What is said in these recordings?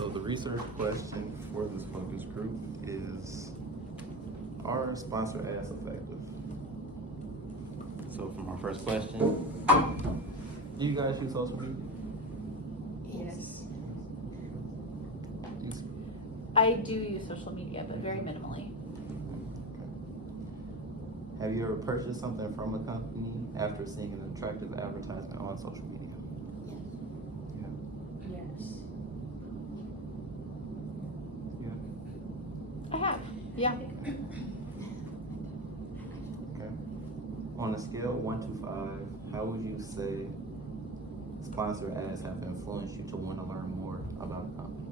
So the research question for this focus group is, are sponsored ads effective? So from our first question, do you guys use social media? Yes. Use- I do use social media, but very minimally. Have you ever purchased something from a company after seeing an attractive advertisement on social media? Yes. Yeah. I have, yeah. Okay. On a scale of 1 to 5, how would you say sponsored ads have influenced you to want to learn more about a company?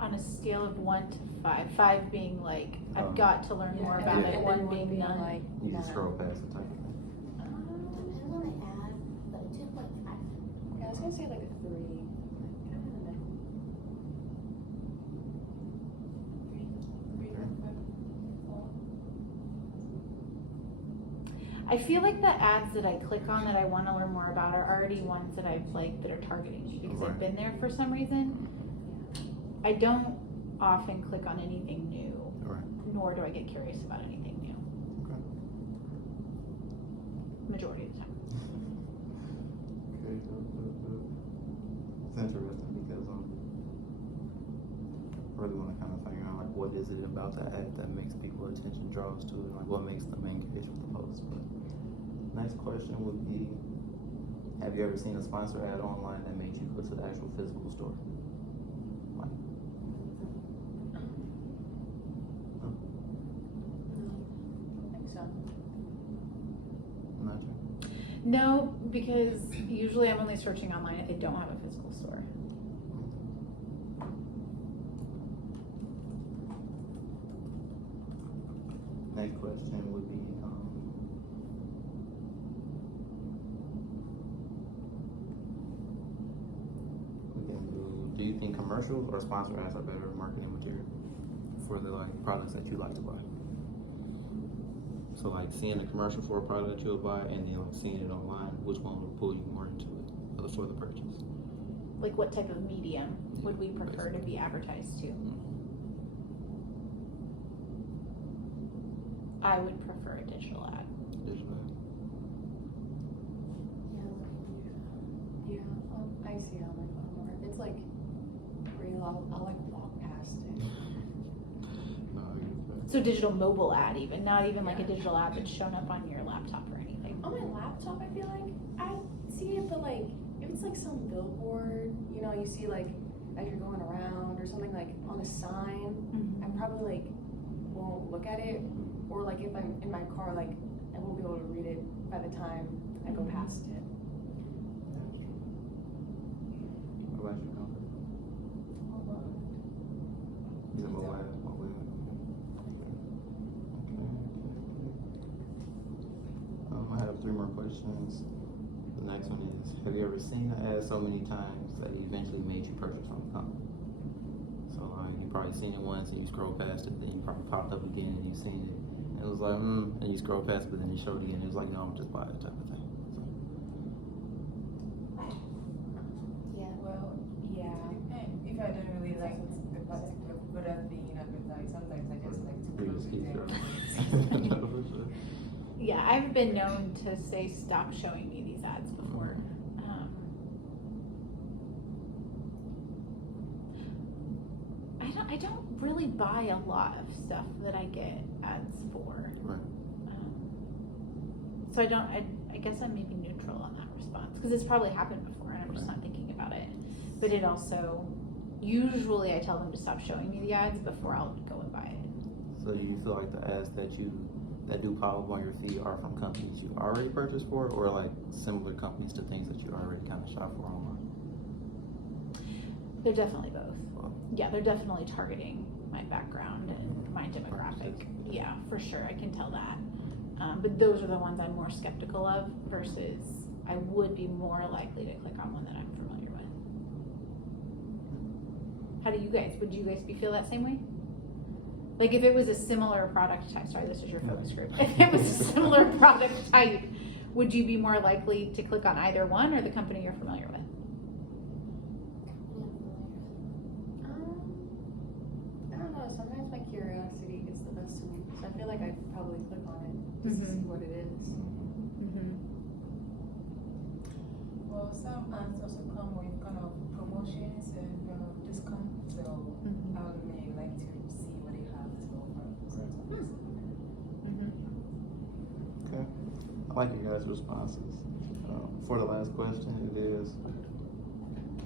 On a scale of 1 to 5, 5 being like, I've Oh. got to learn more about Yeah. it, And 1 then being none. like You just none. scroll past the type of thing. Depends on the ad, but a 2.5. Yeah, I was gonna say like a 3. Kind of in the middle. I feel like the ads that I click on that I want to learn more about are already ones that I've liked that are targeting me because Right. I've been there for some reason. I don't often click on anything new, Right. nor do I get curious about anything new. Okay. Majority of the time. Okay. It's interesting because I really want to kind of figure out like what is it about the ad that makes people attention draws to it, like what makes them engage with the post. But next question would be, have you ever seen a sponsored ad online that made you go to the actual physical store? Like, I think so. not you? No, because usually I'm only searching online if they don't have a physical store. Next question would be, do you think commercials or sponsored ads are better marketing material for the like products that you like to buy? So like seeing a commercial for a product that you'll buy and then like seeing it online, which one would pull you more into it for the purchase? Like what type of medium would we prefer to be advertised to? I would prefer a digital ad. Digital ad. Yeah, I see it on my phone more. If it's like real, I'll like walk past it. No, I get that. So digital mobile ad even, not even like a Yeah. digital ad that's shown up on your laptop or anything. On my laptop, I feel like I see it, but like if it's like some billboard, you know, you see like as you're going around or something like on a sign, I probably like won't look at it, or like if I'm in my car, like I won't be able to read it by the time I go past it. What about you, Comfort? Is it mobile ad? Mobile ad? Okay. I have 3 more questions. The next one is, have you ever seen an ad so many times that it eventually made you purchase from the company? So you probably seen it once and you scroll past it, then you probably popped up again and you seen it. And it was like, and you scroll past it, but then you showed it again. It was like, no, I'm just buy it type of thing. So, Yeah. Well, yeah. If I don't really like the particular product being advertised, sometimes I just like to you close just keep it down. scrolling. No, for sure. Yeah, I've been known to say stop showing me these ads before. I don't really buy a lot of stuff that I get ads for. Right. So I guess I'm maybe neutral on that response because it's probably happened before and I'm just not thinking about it. But it also, usually I tell them to stop showing me the ads before I'll go and buy it. So you feel like the ads that do pop up on your feed are from companies you already purchased for, or like similar companies to things that you already kind of shop for online? They're definitely both. Well, Yeah, they're definitely targeting my background and my demographic. Yeah, for sure, I can tell that. But those are the ones I'm more skeptical of versus I would be more likely to click on one that I'm familiar with. How do you guys, would you guys feel that same way? Like if it was a similar product type, sorry, this is your focus group. If it was a similar product type, would you be more likely to click on either one or the company you're familiar with? know, sometimes my curiosity gets the best of me. So I feel like I'd probably click on it just to see what it is. Well, some ads also come with kind of promotions and discounts, so I would really like to see what they have to offer. Okay. I like you guys' responses. For the last question, it is,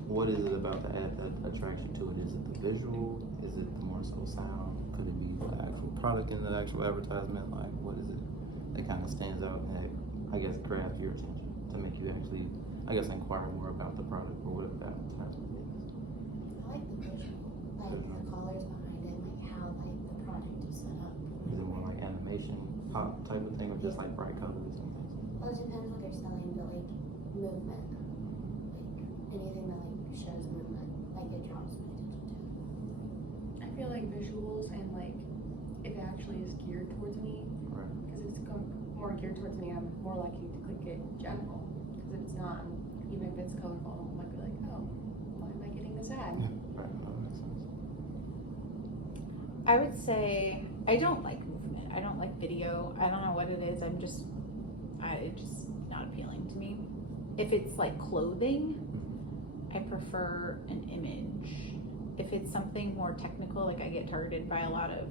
what is it about the ad that attracts you to it? Is it the visual? Is it the more so sound? Could it be the actual product in the actual advertisement? Like, what is it that kind of stands out and, I guess, grabs your attention to make you actually, I guess, inquire more about the product or whatever the advertisement is? I like the visual, like the colors behind it, like how like the product is set up. Is it more like animation, pop type of thing, or just like bright colors and things? Well, it depends what they're selling, but like movement, like anything that like shows movement, like it draws my attention to. I feel like visuals and like if it actually is geared towards me, Right. because it's more geared towards me, I'm more likely to click it in general. Because if it's not, even if it's colorful, I might be like, oh, why am I getting this ad? Right. That makes sense. I would say I don't like movement. I don't like video. I don't know what it is. It's just not appealing to me. If it's like clothing, I prefer an image. If it's something more technical, like I get targeted by a lot of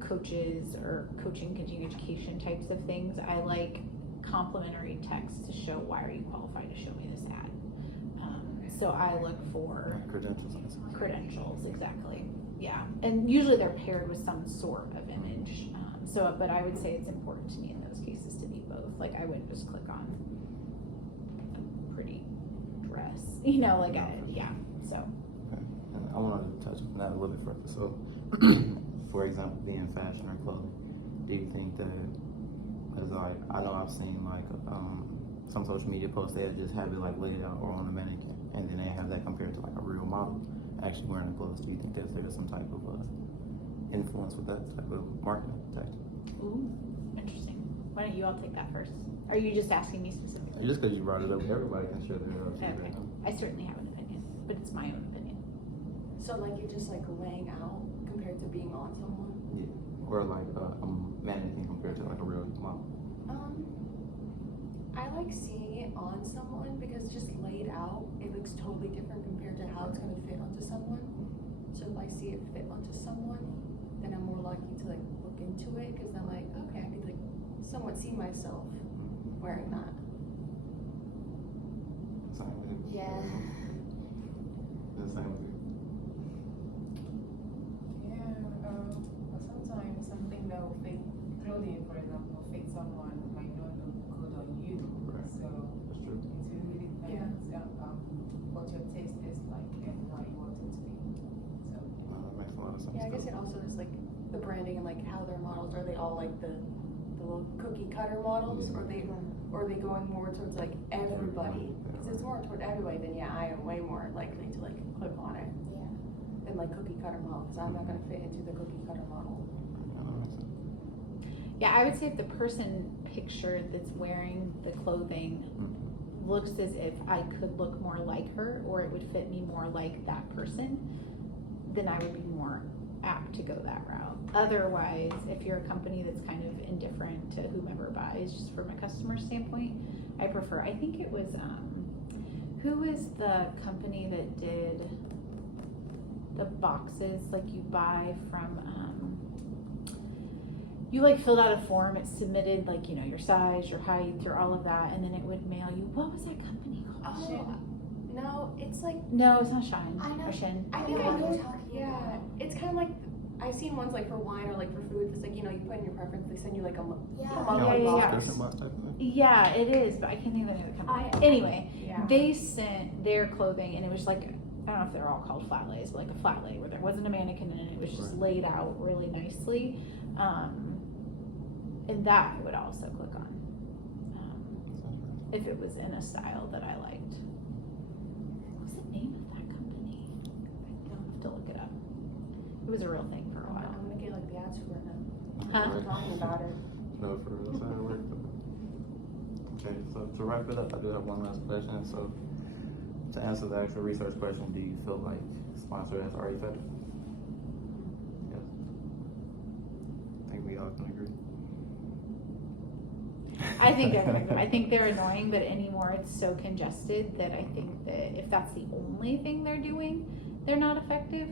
coaches or coaching, continuing education types of things. I like complimentary text to show why are you qualified to show me this ad. So I look for Credentials. credentials, exactly. Yeah, and usually they're paired with some sort of image. But I would say it's important to me in those cases to be both. Like I wouldn't just click on a pretty dress, yeah. So. Okay. And I wanted to touch on that a little bit further. So, for example, being fashion or clothing, do you think that, as I know I've seen like some social media posts, they just have it like laid out or on a mannequin, and then they have that compared to like a real model actually wearing the clothes. Do you think that there's some type of influence with that type of marketing tactic? Ooh, interesting. Why don't you all take that first? Are you just asking me specifically? Just because you brought it up, everybody can share their Okay. I certainly have an opinion, but it's my own opinion. So like you're just like laying out compared to being on someone? Yeah. Or like a mannequin compared to like a real model. I like seeing it on someone because just laid out, it looks totally different compared to how it's gonna fit onto someone. So if I see it fit onto someone, then I'm more likely to like look into it because I'm like, okay, I could like somewhat see myself wearing that. Same with you. Yeah. The same with you. But sometimes something that will fit clothing, for example, fit someone might not look good on you. Right. So That's true. it really depends what your taste is like and how you want it to be. So That makes a lot of sense. Yeah, I guess too. it also is like the branding and like how their models, are they all like the little cookie cutter models, or are they going more towards like everybody? Because if it's more toward everybody, then yeah, I am way more likely to like click on it Yeah. than like cookie cutter model, because I'm not gonna fit into the cookie cutter model. Yeah, that makes sense. Yeah, I would say if the person pictured that's wearing the clothing looks as if I could look more like her or it would fit me more like that person, then I would be more apt to go that route. Otherwise, if you're a company that's kind of indifferent to whomever buys, just from a customer standpoint, I think it was, who was the company that did the boxes, like you buy from, you like filled out a form, it submitted like, your size, your height, your all of that, and then it would mail you, what was that company called? Oh, no, it's like, No, it's not Shine. I know. Or Shin. I I think know I what know, you're talking yeah, about. it's kind of like, I've seen ones like for wine or like for food, it's like, you put in your preference, they send you like a Yeah. monthly Yeah. box. Subscription box type of thing? Yeah, it is, but I can't think of the name of the company. Anyway, Yeah. they sent their clothing, and it was like, I don't know if they're all called flat lays, but like a flat lay where there wasn't a mannequin in it, it was just Right. laid out really nicely. And that I would also click on if it was in a style that I liked. What was the name of that company? I'll have to look it up. It was a real thing for a while. I'm gonna get like the ads for it now. Huh? We're talking about it. No, for real. That's how it works. Okay, so to wrap it up, I do have one last question. So, to answer the actual research question, do you feel like sponsor ads are effective? think we all can agree. I think they're annoying, but anymore it's so congested that I think that if that's the only thing they're doing, they're not effective.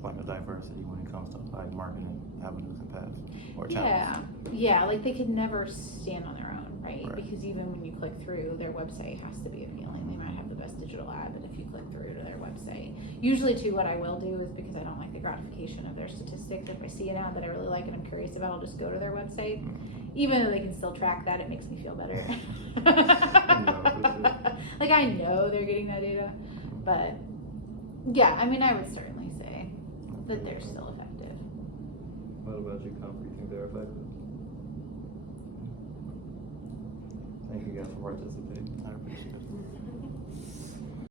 Like a diversity when it comes to like marketing avenues and paths or Yeah, channels. yeah, like they could never stand on their own, right? Right. Because even when you click through, their website has to be appealing. They might have the best digital ad, but if you click through to their website, usually too, what I will do is because I don't like the gratification of their statistics. If I see an ad that I really like and I'm curious about, I'll just go to their website. Even though they can still track that, it makes me feel better. Like I know they're getting that data, but yeah, I mean, I would certainly say that they're still effective. What about you, Comfort? You think they're effective? Thank you guys for participating. I appreciate it.